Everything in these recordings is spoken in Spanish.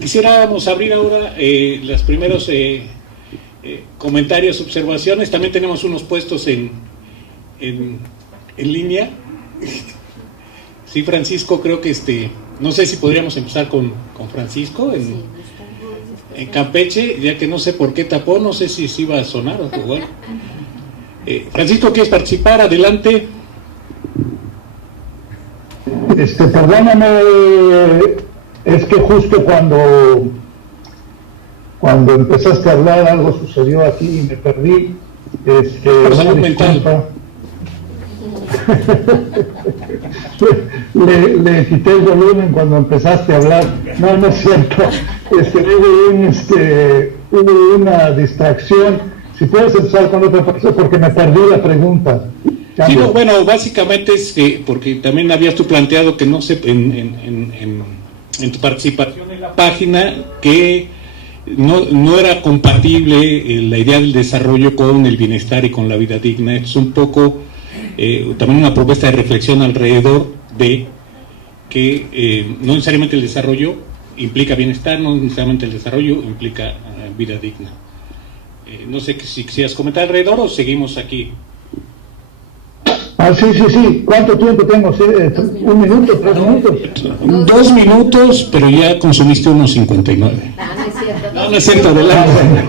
Quisiéramos abrir ahora los primeros comentarios, observaciones. También tenemos unos puestos en línea. Sí, Francisco, creo que no sé si podríamos empezar con Francisco en Campeche, ya que no sé por qué tapó, no sé si iba a sonar o igual. Francisco, ¿quieres participar? Adelante. Perdóname, es que justo cuando empezaste a hablar algo sucedió aquí y me perdí. Salud mental. le quité el volumen cuando empezaste a hablar. No es cierto. Hubo una distracción. Si puedes empezar con otra cosa porque me perdí la pregunta. Sí, no, bueno, básicamente es que, porque también habías tú planteado que no sé, en tu participación en la página, que no era compatible la idea del desarrollo con el bienestar y con la vida digna. Es un poco también una propuesta de reflexión alrededor de que no necesariamente el desarrollo implica bienestar, no necesariamente el desarrollo implica vida digna. No sé si quisieras comentar alrededor o seguimos aquí. Sí. ¿Cuánto tiempo tengo? ¿1 minuto? ¿3 minutos? 2 minutos, pero ya consumiste unos 59. No es cierto, adelante.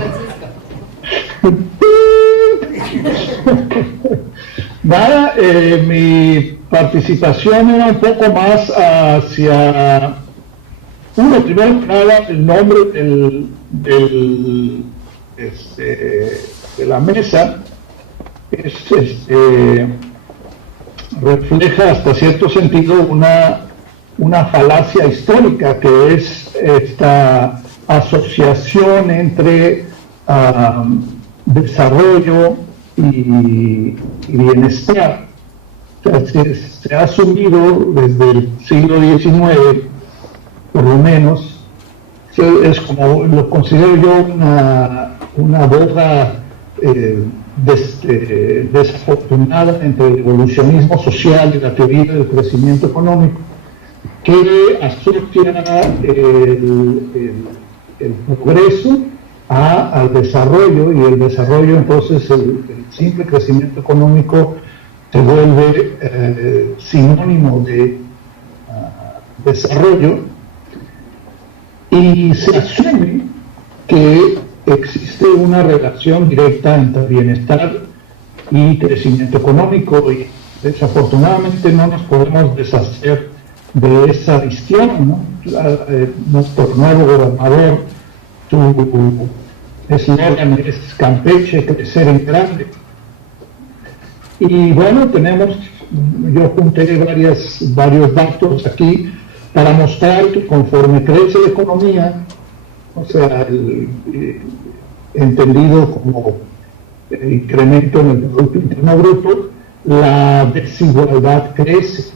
Nada, mi participación era un poco más hacia... primero que nada, el nombre de la mesa refleja hasta cierto sentido una falacia histórica, que es esta asociación entre desarrollo y bienestar. O sea, se ha asumido desde el siglo XIX, por lo menos, es como lo considero yo una boda desafortunada entre el evolucionismo social y la teoría del crecimiento económico, que asocia el progreso al desarrollo, y el desarrollo, entonces el simple crecimiento económico se vuelve sinónimo de desarrollo, y se asume que existe una relación directa entre bienestar y crecimiento económico, y desafortunadamente no nos podemos deshacer de esa visión, ¿no? Nuestro nuevo gobernador, su eslogan es Campeche, crecer en grande. Y bueno, yo junté varios datos aquí para mostrar que conforme crece la economía, o sea, entendido como incremento en el Producto Interno Bruto, la desigualdad crece.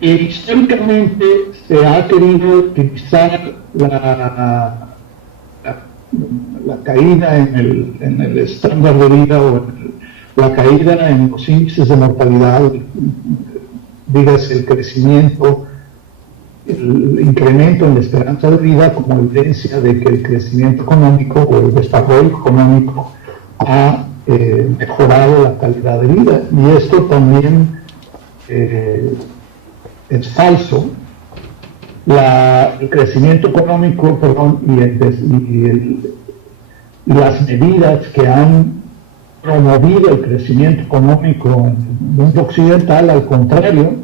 Y históricamente se ha querido utilizar la caída en el estándar de vida, o la caída en los índices de mortalidad, dígase el crecimiento, el incremento en la esperanza de vida, como evidencia de que el crecimiento económico o el desarrollo económico ha mejorado la calidad de vida. Y esto también es falso. El crecimiento económico, y las medidas que han promovido el crecimiento económico en el mundo occidental, al contrario,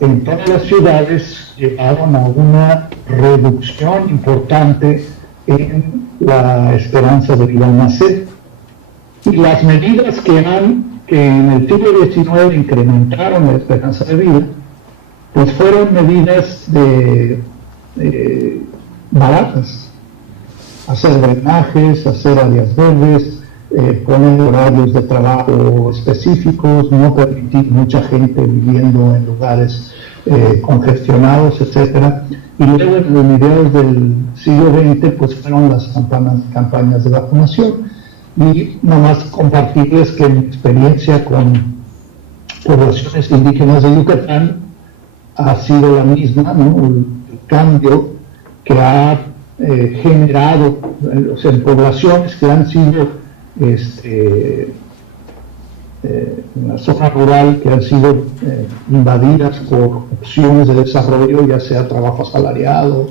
en todas las ciudades llevaron a una reducción importante en la esperanza de vida al nacer. Y las medidas que en el siglo XIX incrementaron la esperanza de vida, pues fueron medidas baratas: hacer drenajes, hacer áreas verdes, poner horarios de trabajo específicos, no permitir mucha gente viviendo en lugares congestionados, etcétera. Y luego, en los mediados del siglo XX, pues fueron las campañas de vacunación. Y nomás compartirles que mi experiencia con poblaciones indígenas de Yucatán ha sido la misma, ¿no? El cambio que ha generado, o sea, en poblaciones que han sido en la zona rural, que han sido invadidas por opciones de desarrollo, ya sea trabajo asalariado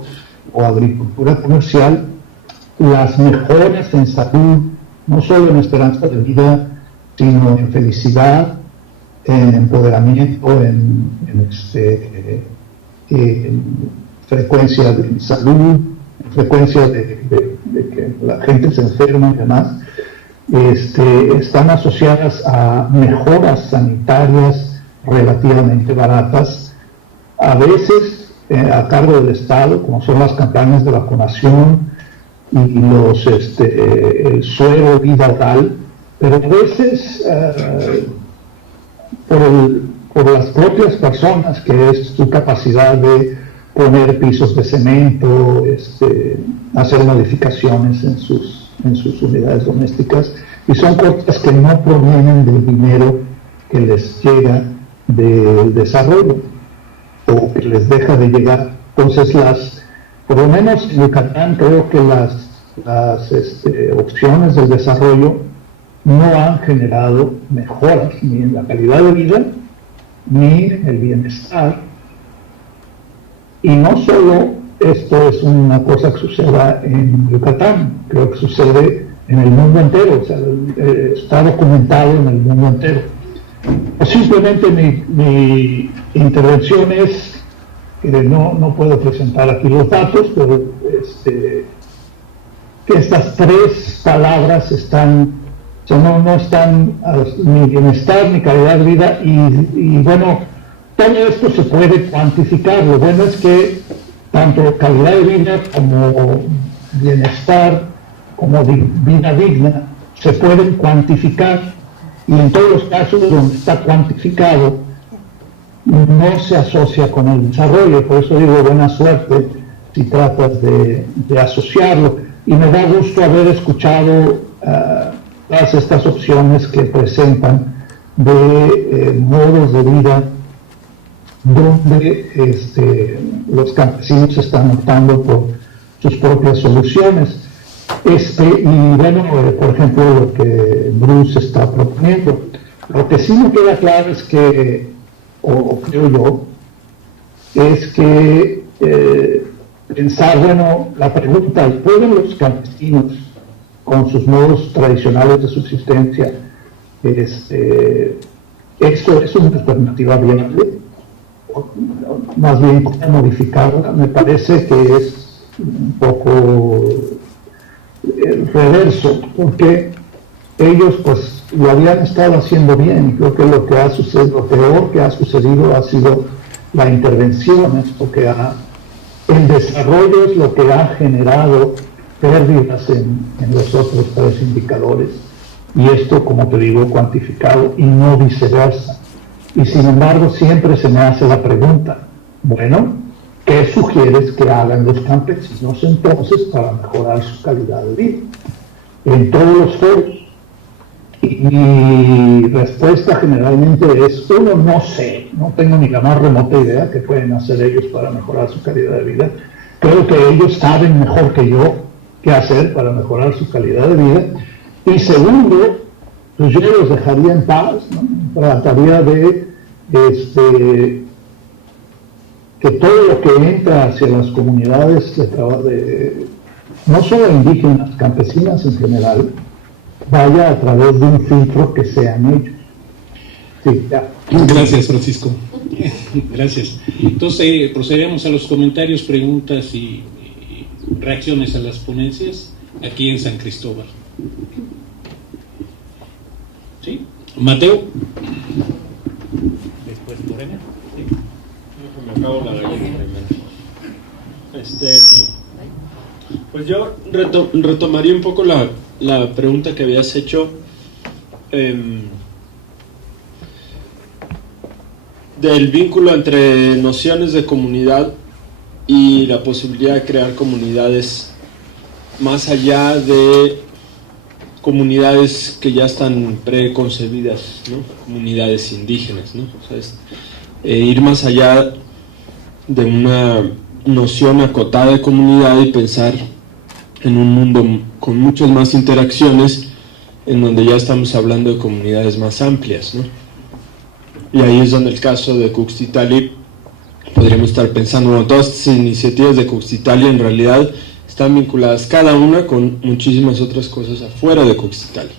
o agricultura comercial, las mejoras en salud, no solo en esperanza de vida, sino en felicidad, en empoderamiento, en frecuencia de salud, en frecuencia de que la gente se enferma y demás, están asociadas a mejoras sanitarias relativamente baratas, a veces a cargo del Estado, como son las campañas de vacunación y el suero vida oral, pero a veces por las propias personas, que es su capacidad de poner pisos de cemento, hacer modificaciones en sus unidades domésticas, y son cosas que no provienen del dinero que les llega del desarrollo o que les deja de llegar. Entonces, por lo menos en Yucatán, creo que las opciones del desarrollo no han generado mejoras ni en la calidad de vida ni en el bienestar. Y no solo esto es una cosa que suceda en Yucatán, creo que sucede en el mundo entero, o sea, está documentado en el mundo entero. Simplemente mi intervención es que no puedo presentar aquí los datos, pero que estas tres palabras no están ni bienestar ni calidad de vida, y bueno, todo esto se puede cuantificar. Lo bueno es que tanto calidad de vida como bienestar, como vida digna, se pueden cuantificar, y en todos los casos donde está cuantificado no se asocia con el desarrollo. Por eso digo, buena suerte si tratas de asociarlo, y me da gusto haber escuchado todas estas opciones que presentan de modos de vida donde los campesinos están optando por sus propias soluciones. Y bueno, por ejemplo, lo que Bruce está proponiendo. Lo que sí me queda claro es que, o creo yo, es que pensar, bueno, la pregunta, ¿pueden los campesinos, con sus modos tradicionales de subsistencia, eso es una alternativa viable? Más bien, ¿cómo modificarla? Me parece que es un poco reverso, porque ellos pues lo habían estado haciendo bien. Creo que lo peor que ha sucedido ha sido la intervención, porque el desarrollo es lo que ha generado pérdidas en los otros tres indicadores, y esto, como te digo, cuantificado, y no viceversa. Y sin embargo siempre se me hace la pregunta, bueno, ¿qué sugieres que hagan los campesinos entonces para mejorar su calidad de vida? En todos los foros. Y mi respuesta generalmente es, uno, no sé, no tengo ni la más remota idea qué pueden hacer ellos para mejorar su calidad de vida. Creo que ellos saben mejor que yo qué hacer para mejorar su calidad de vida. Y segundo, pues yo los dejaría en paz, ¿no? Trataría de que todo lo que entra hacia las comunidades no solo indígenas, campesinas en general, vaya a través de un filtro que sean ellos. Sí, ya. Gracias, Francisco. Gracias. Entonces, procederemos a los comentarios, preguntas y reacciones a las ponencias aquí en San Cristóbal. ¿Sí? Mateo. Después Morena. Sí. Me acabo la galleta primero. Pues yo retomaría un poco la pregunta que habías hecho del vínculo entre nociones de comunidad y la posibilidad de crear comunidades más allá de comunidades que ya están preconcebidas, ¿no? Comunidades indígenas, ¿no? O sea, ir más allá de una noción acotada de comunidad y pensar en un mundo con muchas más interacciones, en donde ya estamos hablando de comunidades más amplias, ¿no? Y ahí es donde el caso de Cuxtitali, podríamos estar pensando, bueno, todas estas iniciativas de Cuxtitali en realidad están vinculadas cada una con muchísimas otras cosas afuera de Cuxtitali,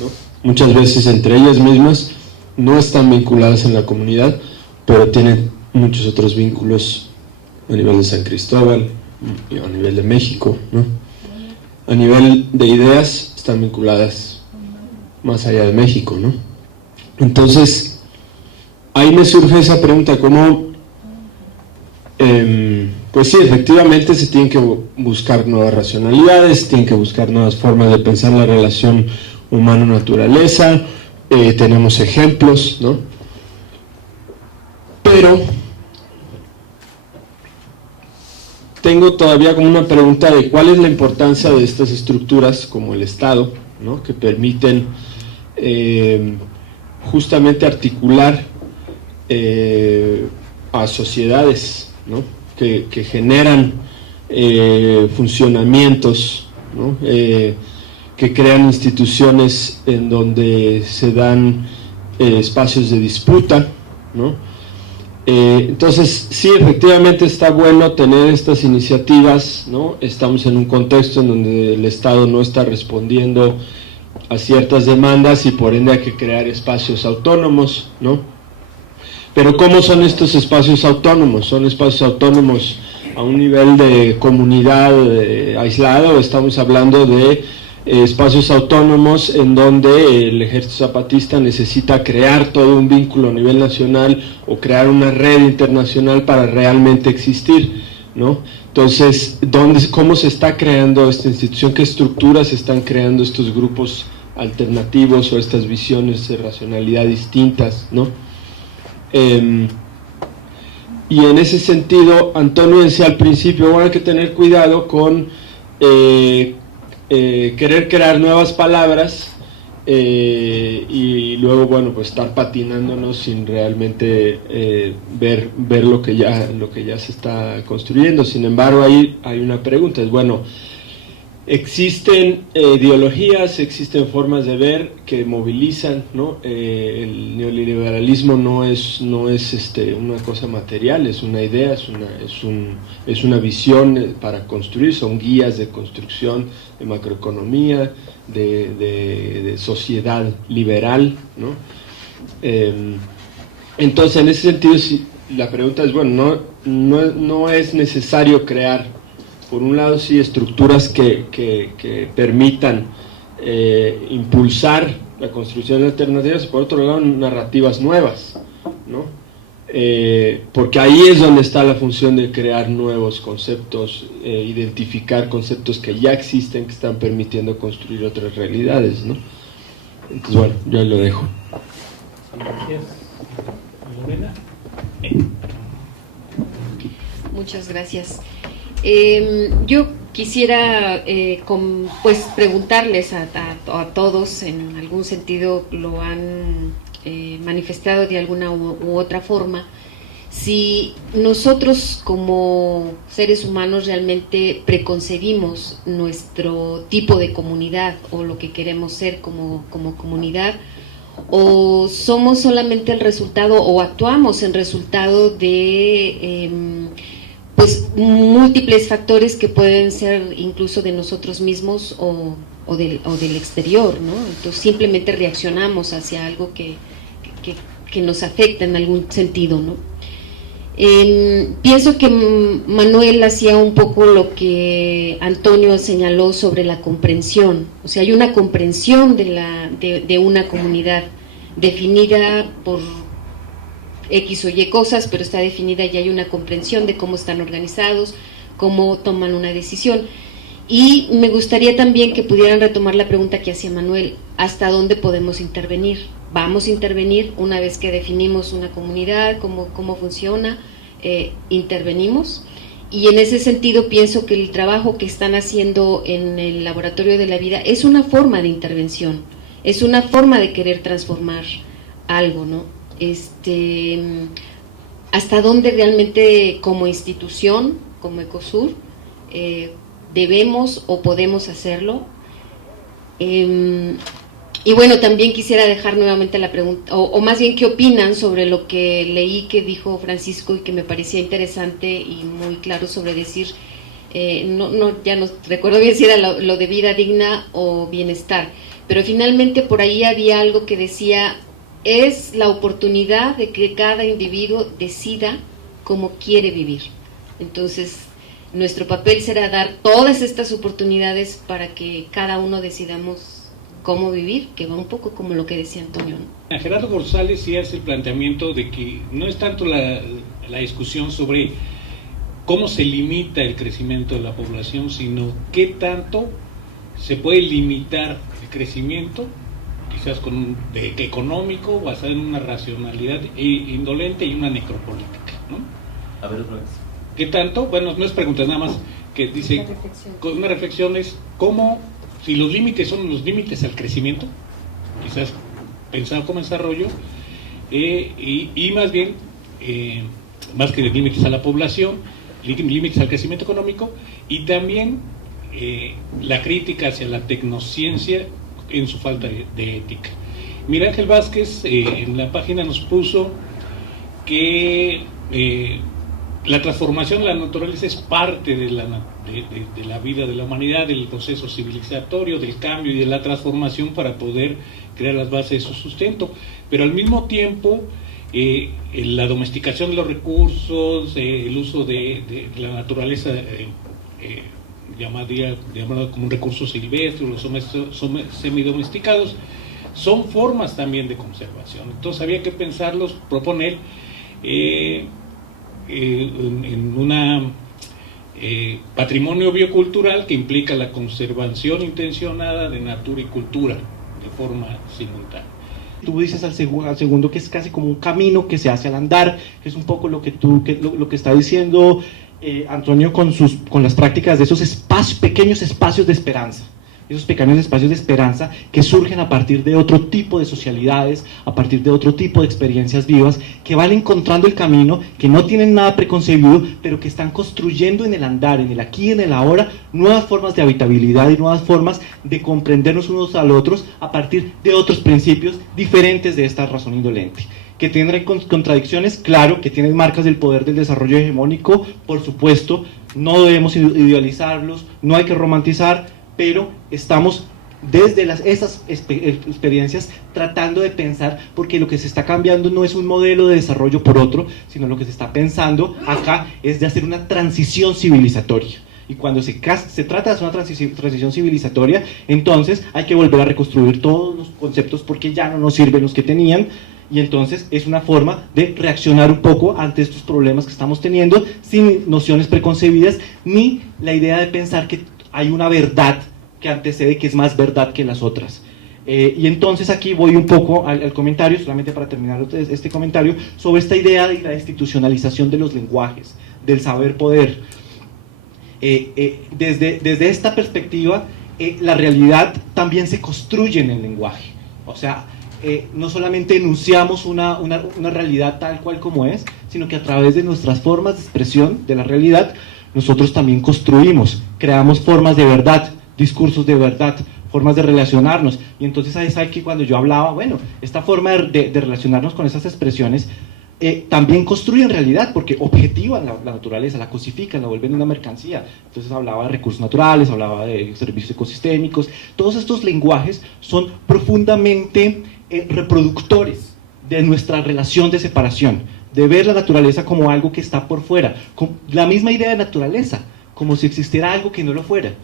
¿no? Muchas veces entre ellas mismas no están vinculadas en la comunidad, pero tienen muchos otros vínculos a nivel de San Cristóbal, a nivel de México, ¿no? A nivel de ideas están vinculadas más allá de México, ¿no? Entonces, ahí me surge esa pregunta, ¿cómo? Pues sí, efectivamente se tienen que buscar nuevas racionalidades, tienen que buscar nuevas formas de pensar la relación humano-naturaleza, tenemos ejemplos, ¿no? Pero tengo todavía como una pregunta de cuál es la importancia de estas estructuras como el Estado, ¿no? Que permiten justamente articular a sociedades, ¿no? que generan funcionamientos, ¿no? Que crean instituciones en donde se dan espacios de disputa, ¿no? Entonces, sí, efectivamente está bueno tener estas iniciativas, ¿no? Estamos en un contexto en donde el Estado no está respondiendo a ciertas demandas y por ende hay que crear espacios autónomos, ¿no? Pero ¿cómo son estos espacios autónomos? ¿Son espacios autónomos a un nivel de comunidad aislado? Estamos hablando de espacios autónomos en donde el Ejército Zapatista necesita crear todo un vínculo a nivel nacional o crear una red internacional para realmente existir, ¿no? Entonces, ¿cómo se está creando esta institución? ¿Qué estructuras se están creando estos grupos alternativos o estas visiones de racionalidad distintas, ¿no? Y en ese sentido, Antonio decía al principio, bueno, hay que tener cuidado con querer crear nuevas palabras y luego, bueno, pues estar patinándonos sin realmente ver lo que ya se está construyendo. Sin embargo, ahí hay una pregunta, es bueno, existen ideologías, existen formas de ver que movilizan, ¿no? El neoliberalismo no es una cosa material, es una idea, es una visión para construir, son guías de construcción de macroeconomía, de sociedad liberal, ¿no? Entonces, en ese sentido, la pregunta es, bueno, no es necesario crear, por un lado, sí, estructuras que permitan impulsar la construcción de alternativas, y por otro lado, narrativas nuevas, ¿no? Porque ahí es donde está la función de crear nuevos conceptos, identificar conceptos que ya existen, que están permitiendo construir otras realidades, ¿no? Entonces, bueno, yo ahí lo dejo. Muchas gracias. Yo quisiera pues preguntarles a todos, en algún sentido lo han manifestado de alguna u otra forma, si nosotros como seres humanos realmente preconcebimos nuestro tipo de comunidad o lo que queremos ser como comunidad, o somos solamente el resultado o actuamos en resultado de pues múltiples factores que pueden ser incluso de nosotros mismos o del exterior, ¿no? Entonces simplemente reaccionamos hacia algo que nos afecta en algún sentido, ¿no? Pienso que Manuel hacía un poco lo que Antonio señaló sobre la comprensión, o sea, hay una comprensión de una comunidad definida por X o Y cosas, pero está definida y hay una comprensión de cómo están organizados, cómo toman una decisión. Y me gustaría también que pudieran retomar la pregunta que hacía Manuel, ¿hasta dónde podemos intervenir? Vamos a intervenir una vez que definimos una comunidad, cómo funciona, intervenimos. Y en ese sentido pienso que el trabajo que están haciendo en el Laboratorio de la Vida es una forma de intervención, es una forma de querer transformar algo, ¿no? hasta dónde realmente como institución, como Ecosur, debemos o podemos hacerlo. Y bueno, también quisiera dejar nuevamente la pregunta, o más bien, ¿qué opinan sobre lo que leí que dijo Francisco y que me parecía interesante y muy claro sobre decir, ya no recuerdo bien si era lo de vida digna o bienestar, pero finalmente por ahí había algo que decía, es la oportunidad de que cada individuo decida cómo quiere vivir. Entonces, nuestro papel será dar todas estas oportunidades para que cada uno decidamos cómo vivir, que va un poco como lo que decía Antonio, ¿no? Gerardo González sí hace el planteamiento de que no es tanto la discusión sobre cómo se limita el crecimiento de la población, sino qué tanto se puede limitar el crecimiento, quizás económico, basado en una racionalidad indolente y una necropolítica, ¿no? A ver, otra vez. ¿Qué tanto? Bueno, no es pregunta, nada más que dice, con una reflexión es cómo, si los límites son los límites al crecimiento, quizás pensado como desarrollo, y más bien, más que límites a la población, límites al crecimiento económico, y también la crítica hacia la tecnociencia en su falta de ética. Miguel Ángel Vázquez en la página nos puso que la transformación de la naturaleza es parte de la vida de la humanidad, del proceso civilizatorio, del cambio y de la transformación para poder crear las bases de su sustento, pero al mismo tiempo la domesticación de los recursos, el uso de la naturaleza llamado como un recurso silvestre, los semidomesticados, son formas también de conservación. Entonces había que pensarlos, proponer en un patrimonio biocultural que implica la conservación intencionada de natura y cultura de forma simultánea. Tú dices al segundo que es casi como un camino que se hace al andar, que es un poco lo que lo que está diciendo Antonio con las prácticas de esos pequeños espacios de esperanza. Esos pequeños espacios de esperanza que surgen a partir de otro tipo de socialidades, a partir de otro tipo de experiencias vivas, que van encontrando el camino, que no tienen nada preconcebido, pero que están construyendo en el andar, en el aquí y en el ahora, nuevas formas de habitabilidad y nuevas formas de comprendernos unos a los otros a partir de otros principios diferentes de esta razón indolente. Que tienen contradicciones, claro, que tienen marcas del poder del desarrollo hegemónico, por supuesto, no debemos idealizarlos, no hay que romantizar, pero estamos desde esas experiencias tratando de pensar, porque lo que se está cambiando no es un modelo de desarrollo por otro, sino lo que se está pensando acá es de hacer una transición civilizatoria. Y cuando se trata de hacer una transición civilizatoria, entonces hay que volver a reconstruir todos los conceptos porque ya no nos sirven los que tenían, y entonces es una forma de reaccionar un poco ante estos problemas que estamos teniendo, sin nociones preconcebidas, ni la idea de pensar que hay una verdad que antecede, que es más verdad que las otras. Y entonces aquí voy un poco al comentario, solamente para terminar este comentario, sobre esta idea de la institucionalización de los lenguajes, del saber poder. Desde esta perspectiva, la realidad también se construye en el lenguaje. O sea, no solamente enunciamos una realidad tal cual como es, sino que a través de nuestras formas de expresión de la realidad, nosotros también construimos, creamos formas de verdad, discursos de verdad, formas de relacionarnos. Y entonces ahí es aquí cuando yo hablaba, bueno, esta forma de relacionarnos con esas expresiones también construyen realidad, porque objetivan la naturaleza, la cosifican, la vuelven una mercancía. Entonces hablaba de recursos naturales, hablaba de servicios ecosistémicos. Todos estos lenguajes son profundamente reproductores de nuestra relación de separación, de ver la naturaleza como algo que está por fuera, con la misma idea de naturaleza, como si existiera algo que no lo fuera,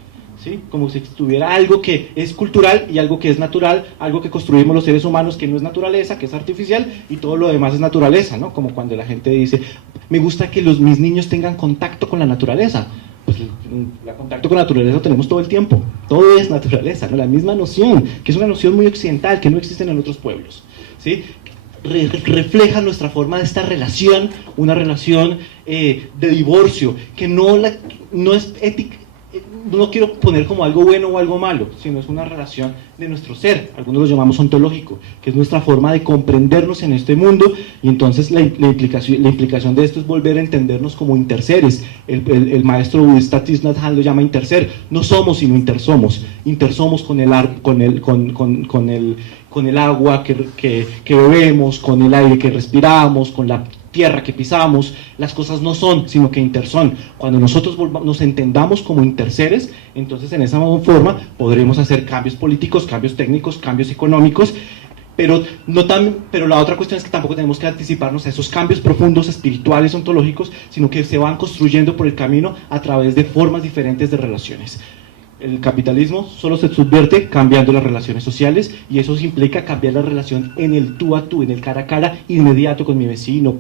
¿sí? Como si estuviera algo que es cultural y algo que es natural, algo que construimos los seres humanos que no es naturaleza, que es artificial, y todo lo demás es naturaleza, ¿no? Como cuando la gente dice, me gusta que mis niños tengan contacto con la naturaleza. Pues el contacto con la naturaleza lo tenemos todo el tiempo, todo es naturaleza, ¿no? La misma noción, que es una noción muy occidental, que no existe en otros pueblos, ¿sí? Refleja nuestra forma de esta relación, una relación de divorcio, que no es no quiero poner como algo bueno o algo malo, sino es una relación de nuestro ser, algunos lo llamamos ontológico, que es nuestra forma de comprendernos en este mundo, y entonces la implicación de esto es volver a entendernos como interseres. El maestro budista Thich Nhat Hanh lo llama interser, no somos sino intersomos con el agua que bebemos, con el aire que respiramos, con la tierra que pisamos. Las cosas no son, sino que interson. Cuando nosotros nos entendamos como interseres, entonces en esa forma podremos hacer cambios políticos, cambios técnicos, cambios económicos, pero la otra cuestión es que tampoco tenemos que anticiparnos a esos cambios profundos, espirituales, ontológicos, sino que se van construyendo por el camino a través de formas diferentes de relaciones. El capitalismo solo se subvierte cambiando las relaciones sociales, y eso implica cambiar la relación en el tú a tú, en el cara a cara inmediato con mi vecino,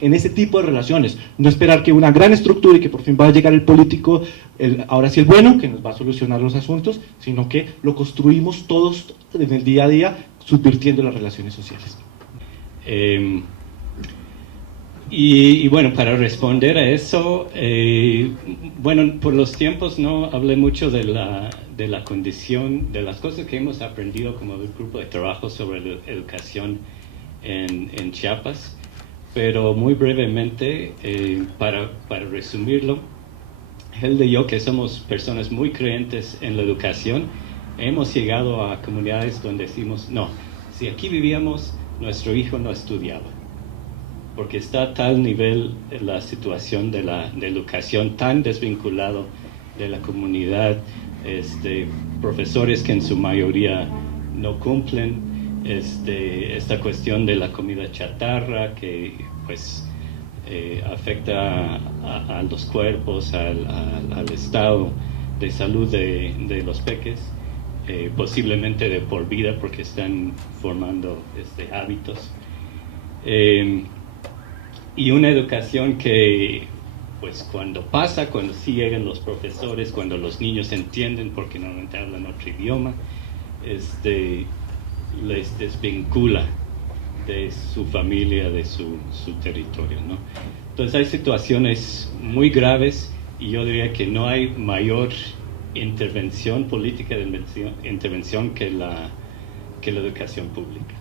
en ese tipo de relaciones. No esperar que una gran estructura y que por fin va a llegar el político, ahora sí el bueno, que nos va a solucionar los asuntos, sino que lo construimos todos en el día a día, subvirtiendo las relaciones sociales. Y bueno, para responder a eso, bueno, por los tiempos no hablé mucho de la condición, de las cosas que hemos aprendido como el grupo de trabajo sobre la educación en Chiapas, pero muy brevemente, para resumirlo, Helder y yo, que somos personas muy creyentes en la educación, hemos llegado a comunidades donde decimos, no, si aquí vivíamos, nuestro hijo no estudiaba, porque está a tal nivel la situación de la educación, tan desvinculado de la comunidad, profesores que en su mayoría no cumplen, esta cuestión de la comida chatarra que pues afecta a los cuerpos, al estado de salud de los peques, posiblemente de por vida porque están formando hábitos. Y una educación que, pues cuando sí llegan los profesores, cuando los niños entienden, porque normalmente hablan otro idioma, les desvincula de su familia, de su territorio, ¿no? Entonces hay situaciones muy graves, y yo diría que no hay mayor intervención política de intervención que la educación pública.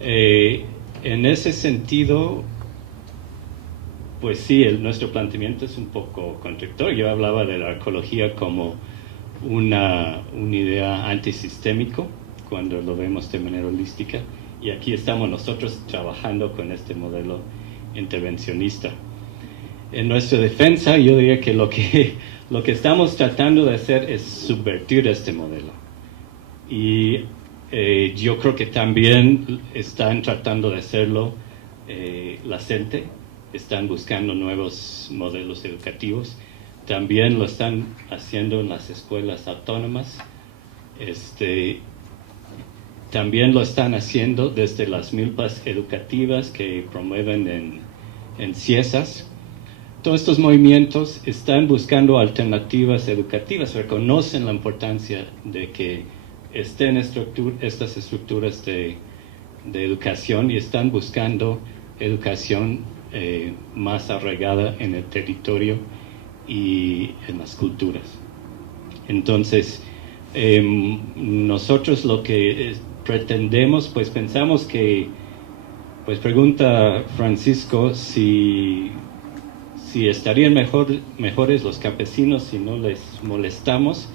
En ese sentido, pues sí, nuestro planteamiento es un poco contradictorio. Yo hablaba de la arqueología como una idea antisistémico cuando lo vemos de manera holística, y aquí estamos nosotros trabajando con este modelo intervencionista. En nuestra defensa, yo diría que lo que estamos tratando de hacer es subvertir este modelo, y yo creo que también están tratando de hacerlo la CENTE. Están buscando nuevos modelos educativos, también lo están haciendo en las escuelas autónomas, también lo están haciendo desde las milpas educativas que promueven en CIESAS. Todos estos movimientos están buscando alternativas educativas, reconocen la importancia de que estén estas estructuras de educación, y están buscando educación más arraigada en el territorio y en las culturas. Entonces, nosotros lo que pretendemos, pues pensamos que, pues pregunta Francisco, si estarían mejores los campesinos si no les molestamos.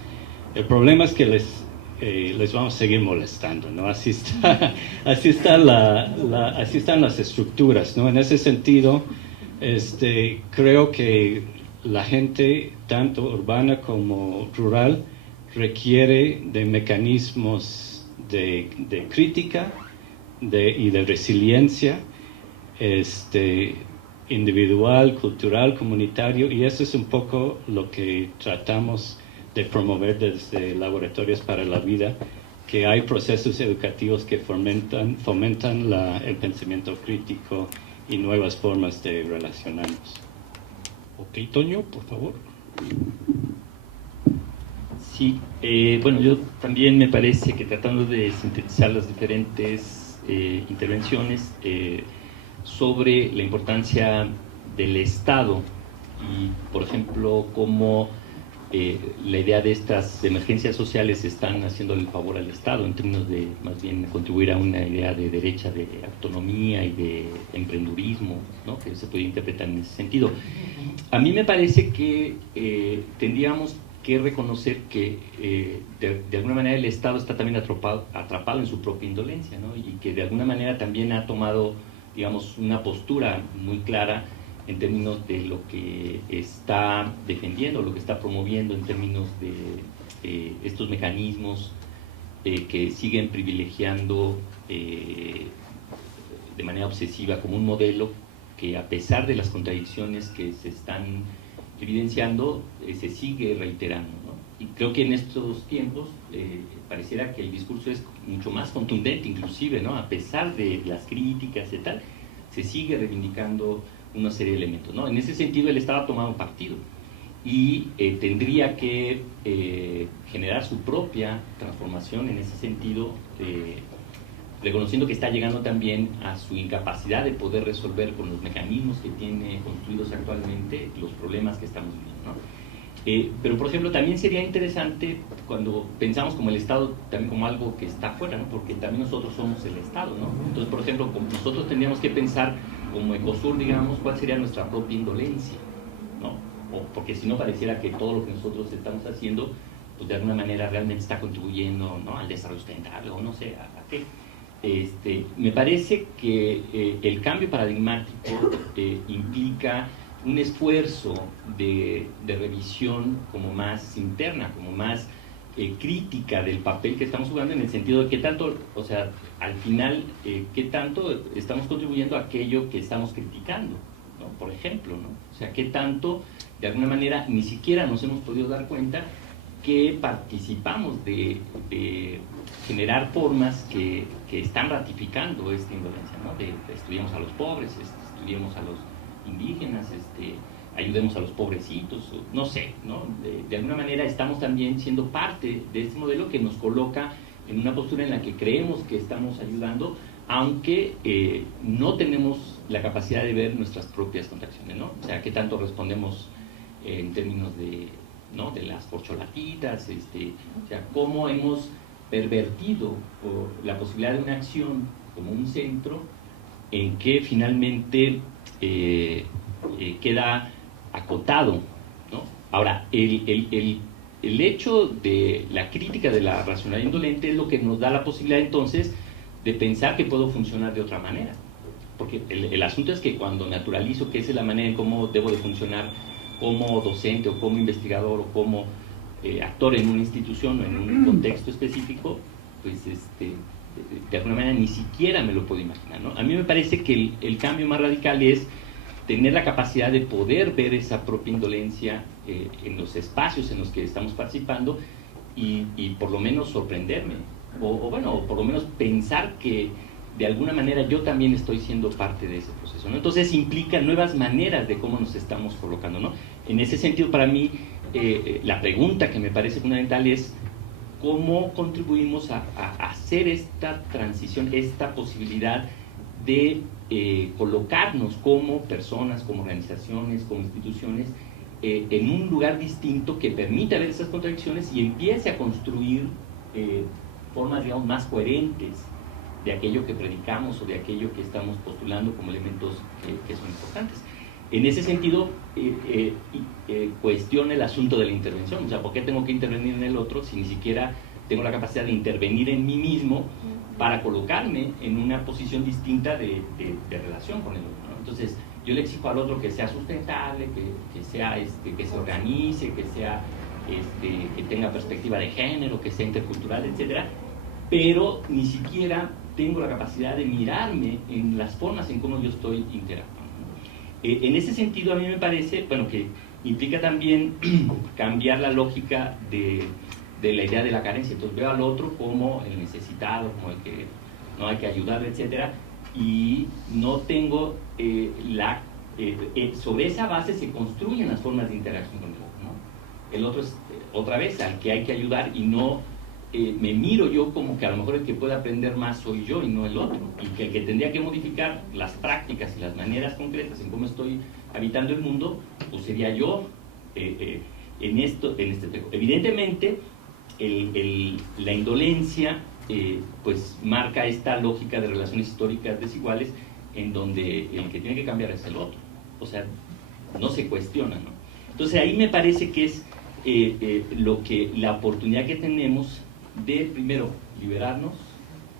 El problema es que les vamos a seguir molestando, ¿no? Así están las estructuras, ¿no? En ese sentido, creo que la gente, tanto urbana como rural, requiere de mecanismos de crítica y de resiliencia, individual, cultural, comunitario, y eso es un poco lo que tratamos de promover desde Laboratorios para la Vida, que hay procesos educativos que fomentan el pensamiento crítico y nuevas formas de relacionarnos. Ok, Toño, por favor. Sí, bueno, yo también me parece que tratando de sintetizar las diferentes intervenciones sobre la importancia del Estado y, por ejemplo, cómo la idea de estas emergencias sociales están haciéndole el favor al Estado en términos de más bien contribuir a una idea de derecha, de autonomía y de emprendurismo, ¿no? Que se puede interpretar en ese sentido. A mí me parece que tendríamos que reconocer que de alguna manera el Estado está también atrapado en su propia indolencia, ¿no? Y que de alguna manera también ha tomado, digamos, una postura muy clara en términos de lo que está defendiendo, lo que está promoviendo en términos de estos mecanismos que siguen privilegiando de manera obsesiva como un modelo que, a pesar de las contradicciones que se están evidenciando, se sigue reiterando, ¿no? Y creo que en estos tiempos pareciera que el discurso es mucho más contundente, inclusive, ¿no? A pesar de las críticas y tal, se sigue reivindicando una serie de elementos, ¿no? En ese sentido, el Estado ha tomado partido y tendría que generar su propia transformación en ese sentido, reconociendo que está llegando también a su incapacidad de poder resolver con los mecanismos que tiene construidos actualmente los problemas que estamos viviendo, ¿no? Pero, por ejemplo, también sería interesante cuando pensamos como el Estado también como algo que está afuera, ¿no? Porque también nosotros somos el Estado, ¿no? Entonces, por ejemplo, nosotros tendríamos que pensar como Ecosur, digamos, cuál sería nuestra propia indolencia, ¿no? Porque si no, pareciera que todo lo que nosotros estamos haciendo, pues de alguna manera realmente está contribuyendo, ¿no? Al desarrollo sustentable, o no sé, ¿a qué? Me parece que el cambio paradigmático implica un esfuerzo de revisión como más interna, como más crítica del papel que estamos jugando, en el sentido de qué tanto, o sea, al final, qué tanto estamos contribuyendo a aquello que estamos criticando, ¿no? Por ejemplo, ¿no? O sea, qué tanto, de alguna manera, ni siquiera nos hemos podido dar cuenta que participamos de generar formas que están ratificando esta indolencia, ¿no? Estudiemos a los pobres, estudiemos a los indígenas, ayudemos a los pobrecitos, no sé, ¿no? De alguna manera estamos también siendo parte de este modelo que nos coloca en una postura en la que creemos que estamos ayudando, aunque no tenemos la capacidad de ver nuestras propias contracciones, ¿no? O sea, qué tanto respondemos en términos de, ¿no? De las corcholatitas, o sea, cómo hemos pervertido la posibilidad de una acción como un centro en que finalmente queda acotado, ¿no? Ahora, el hecho de la crítica de la racionalidad indolente es lo que nos da la posibilidad entonces de pensar que puedo funcionar de otra manera, porque el asunto es que cuando naturalizo que esa es la manera en cómo debo de funcionar como docente o como investigador o como actor en una institución o en un contexto específico, pues de alguna manera ni siquiera me lo puedo imaginar, ¿no? A mí me parece que el cambio más radical es tener la capacidad de poder ver esa propia indolencia en los espacios en los que estamos participando y por lo menos sorprenderme, o por lo menos pensar que de alguna manera yo también estoy siendo parte de ese proceso, ¿no? Entonces implica nuevas maneras de cómo nos estamos colocando, ¿no? En ese sentido, para mí, la pregunta que me parece fundamental es cómo contribuimos a hacer esta transición, esta posibilidad de colocarnos como personas, como organizaciones, como instituciones, en un lugar distinto que permita ver esas contradicciones y empiece a construir formas, digamos, más coherentes de aquello que predicamos o de aquello que estamos postulando como elementos que son importantes. En ese sentido, cuestiona el asunto de la intervención. O sea, ¿por qué tengo que intervenir en el otro si ni siquiera tengo la capacidad de intervenir en mí mismo para colocarme en una posición distinta de relación con el otro, ¿no? Entonces, yo le exijo al otro que sea sustentable, que se organice, que tenga perspectiva de género, que sea intercultural, etcétera, pero ni siquiera tengo la capacidad de mirarme en las formas en cómo yo estoy interactuando. En ese sentido, a mí me parece, bueno, que implica también cambiar la lógica de la idea de la carencia. Entonces veo al otro como el necesitado, como el que no hay que ayudarle, etcétera, y no tengo sobre esa base se construyen las formas de interacción con el otro, ¿no? El otro es otra vez al que hay que ayudar y no me miro yo como que a lo mejor el que puede aprender más soy yo y no el otro, y que el que tendría que modificar las prácticas y las maneras concretas en cómo estoy habitando el mundo, pues sería yo. en este tema. Evidentemente, la indolencia pues marca esta lógica de relaciones históricas desiguales en donde el que tiene que cambiar es el otro, o sea, no se cuestiona, ¿no? Entonces ahí me parece que es la oportunidad que tenemos de primero liberarnos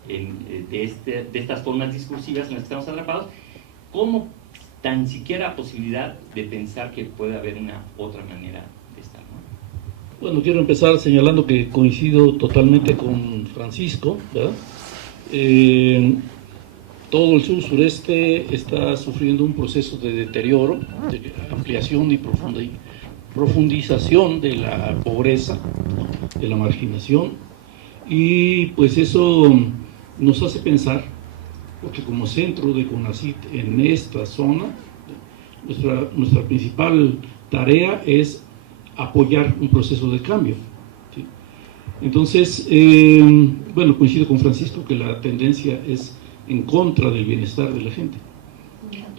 de estas formas discursivas en las que estamos atrapados, como tan siquiera posibilidad de pensar que puede haber una otra manera de estar, ¿no? Bueno, quiero empezar señalando que coincido totalmente con Francisco, ¿verdad? Todo el sur-sureste está sufriendo un proceso de deterioro, de ampliación y profundización de la pobreza, de la marginación, y pues eso nos hace pensar, porque como centro de CONACYT en esta zona, nuestra principal tarea es apoyar un proceso de cambio, ¿sí? Entonces, bueno, coincido con Francisco que la tendencia es en contra del bienestar de la gente.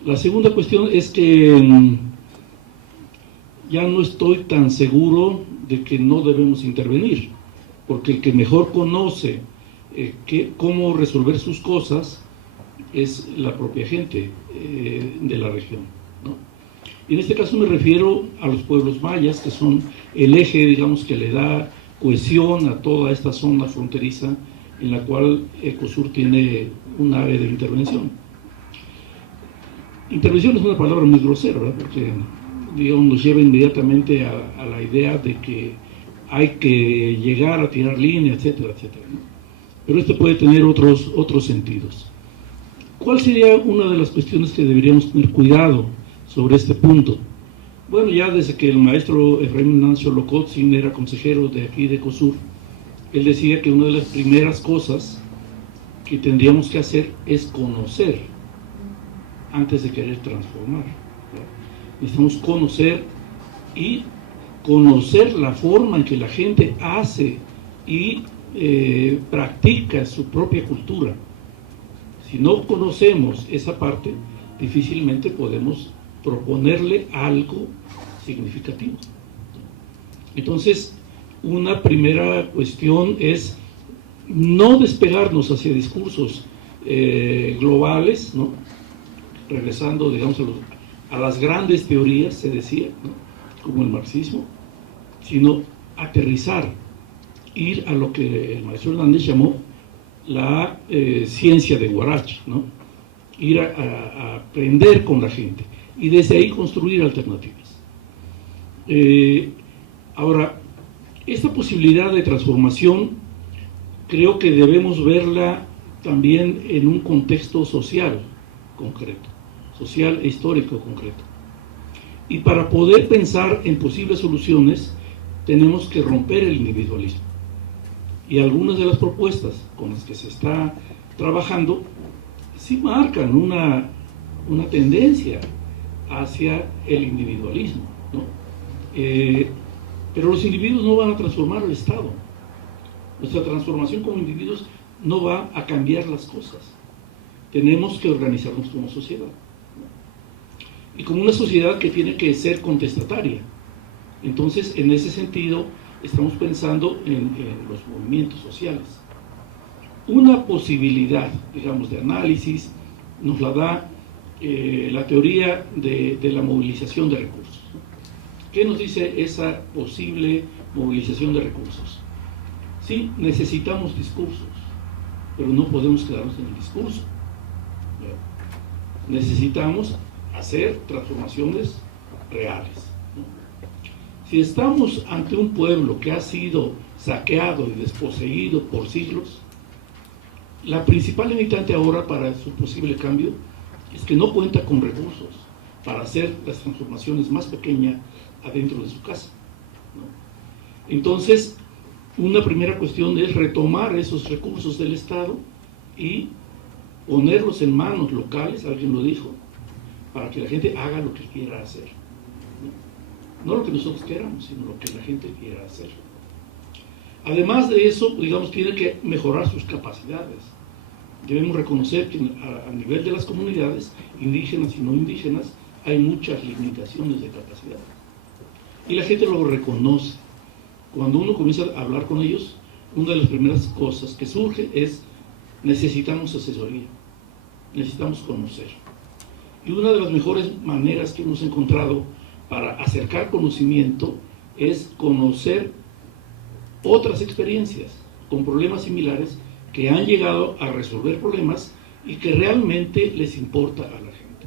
La segunda cuestión es que ya no estoy tan seguro de que no debemos intervenir, porque el que mejor conoce cómo resolver sus cosas es la propia gente de la región, ¿no? Y en este caso me refiero a los pueblos mayas, que son el eje, digamos, que le da cohesión a toda esta zona fronteriza en la cual Ecosur tiene un área de intervención. Intervención es una palabra muy grosera, ¿verdad? Porque, digamos, nos lleva inmediatamente a la idea de que hay que llegar a tirar línea, etcétera, etcétera, ¿no? Pero esto puede tener otros sentidos. ¿Cuál sería una de las cuestiones que deberíamos tener cuidado sobre este punto? Bueno, ya desde que el maestro Efraín Nancio Locotzin era consejero de aquí de Ecosur, él decía que una de las primeras cosas que tendríamos que hacer es conocer antes de querer transformar, ¿verdad? Necesitamos conocer y conocer la forma en que la gente hace y practica su propia cultura. Si no conocemos esa parte, difícilmente podemos proponerle algo significativo. Entonces, una primera cuestión es no despegarnos hacia discursos globales, ¿no? Regresando, digamos, a las grandes teorías, se decía, ¿no? Como el marxismo, sino aterrizar, ir a lo que el maestro Hernández llamó la ciencia de Huarache, ¿no? Ir a aprender con la gente y desde ahí construir alternativas. Ahora, esta posibilidad de transformación creo que debemos verla también en un contexto social concreto, social e histórico concreto. Y para poder pensar en posibles soluciones tenemos que romper el individualismo. Y algunas de las propuestas con las que se está trabajando sí marcan una tendencia hacia el individualismo, ¿no? Pero los individuos no van a transformar el Estado. Nuestra transformación como individuos no va a cambiar las cosas. Tenemos que organizarnos como sociedad, ¿no? Y como una sociedad que tiene que ser contestataria. Entonces, en ese sentido, estamos pensando en los movimientos sociales. Una posibilidad, digamos, de análisis nos la da la teoría de la movilización de recursos. ¿Qué nos dice esa posible movilización de recursos? Sí, necesitamos discursos, pero no podemos quedarnos en el discurso. Necesitamos hacer transformaciones reales, ¿no? Si estamos ante un pueblo que ha sido saqueado y desposeído por siglos, la principal limitante ahora para su posible cambio es que no cuenta con recursos para hacer las transformaciones más pequeñas adentro de su casa, ¿no? Entonces, una primera cuestión es retomar esos recursos del Estado y ponerlos en manos locales, alguien lo dijo, para que la gente haga lo que quiera hacer, ¿no? No lo que nosotros queramos, sino lo que la gente quiera hacer. Además de eso, digamos, tiene que mejorar sus capacidades. Debemos reconocer que a nivel de las comunidades, indígenas y no indígenas, hay muchas limitaciones de capacidad. y la gente lo reconoce. Cuando uno comienza a hablar con ellos, una de las primeras cosas que surge es: necesitamos asesoría, necesitamos conocer. Y una de las mejores maneras que hemos encontrado para acercar conocimiento es conocer otras experiencias con problemas similares que han llegado a resolver problemas y que realmente les importa a la gente.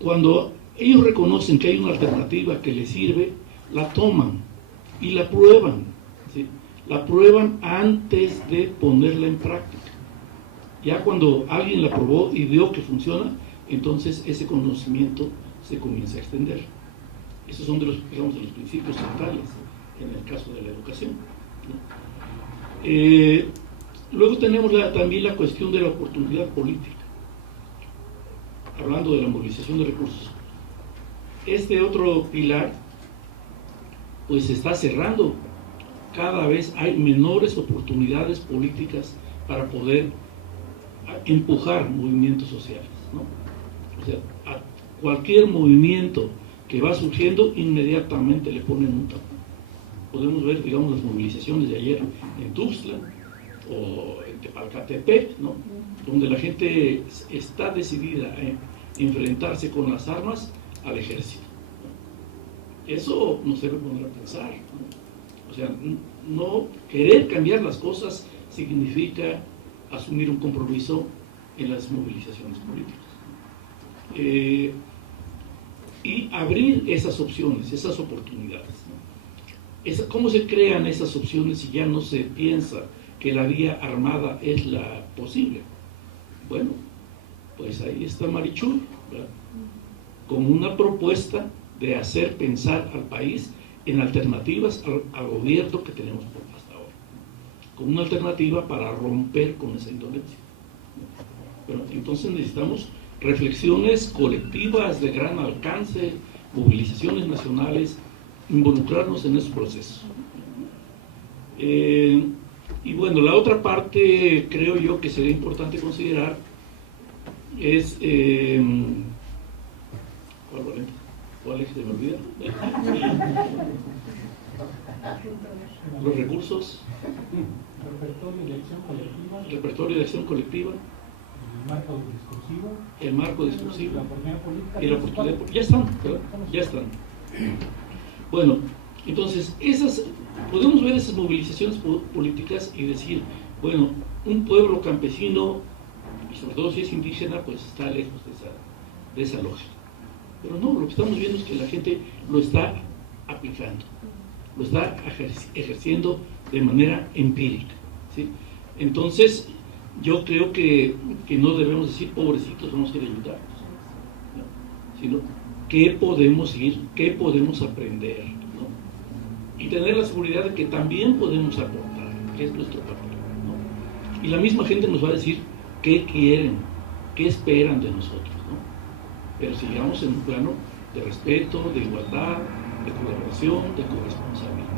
Cuando ellos reconocen que hay una alternativa que les sirve, la toman y la prueban, ¿sí? La prueban antes de ponerla en práctica. Ya cuando alguien la probó y vio que funciona, entonces ese conocimiento se comienza a extender. Esos son de los, digamos, de los principios centrales en el caso de la educación, ¿no? Luego tenemos también la cuestión de la oportunidad política, hablando de la movilización de recursos. Este otro pilar pues se está cerrando. Cada vez hay menores oportunidades políticas para poder empujar movimientos sociales, ¿no? O sea, a cualquier movimiento que va surgiendo, inmediatamente le ponen un tapón. Podemos ver, digamos, las movilizaciones de ayer en Tuxtla o en Tepalcatepec, ¿no? Donde la gente está decidida a enfrentarse con las armas al ejército, ¿no? Eso nos debe poner a pensar, ¿no? O sea, no querer cambiar las cosas significa asumir un compromiso en las movilizaciones políticas. Y abrir esas opciones, esas oportunidades, ¿no? ¿Cómo se crean esas opciones si ya no se piensa que la vía armada es la posible? Bueno, pues ahí está Marichuy, ¿verdad? Con una propuesta de hacer pensar al país en alternativas al gobierno que tenemos hasta ahora, con una alternativa para romper con esa indolencia. Pero entonces necesitamos reflexiones colectivas de gran alcance, movilizaciones nacionales, involucrarnos en esos procesos. Y bueno, la otra parte creo yo que sería importante considerar es ¿cuál es? Se me olvida. Los recursos, repertorio de acción colectiva, el marco discursivo y la oportunidad política. Ya están, ¿verdad? Ya están. Bueno, entonces podemos ver esas movilizaciones políticas y decir, bueno, un pueblo campesino, y sobre todo si es indígena, pues está lejos de esa lógica. Pero no, lo que estamos viendo es que la gente lo está aplicando, lo está ejerciendo de manera empírica, ¿sí? Entonces, yo creo que no debemos decir, pobrecitos, vamos a ir a ayudarnos, ¿no? Sino, ¿qué podemos ir, qué podemos aprender, ¿no? Y tener la seguridad de que también podemos aportar, que es nuestro papel, ¿no? Y la misma gente nos va a decir qué quieren, qué esperan de nosotros, ¿no? Pero sigamos en un plano de respeto, de igualdad, de colaboración, de corresponsabilidad.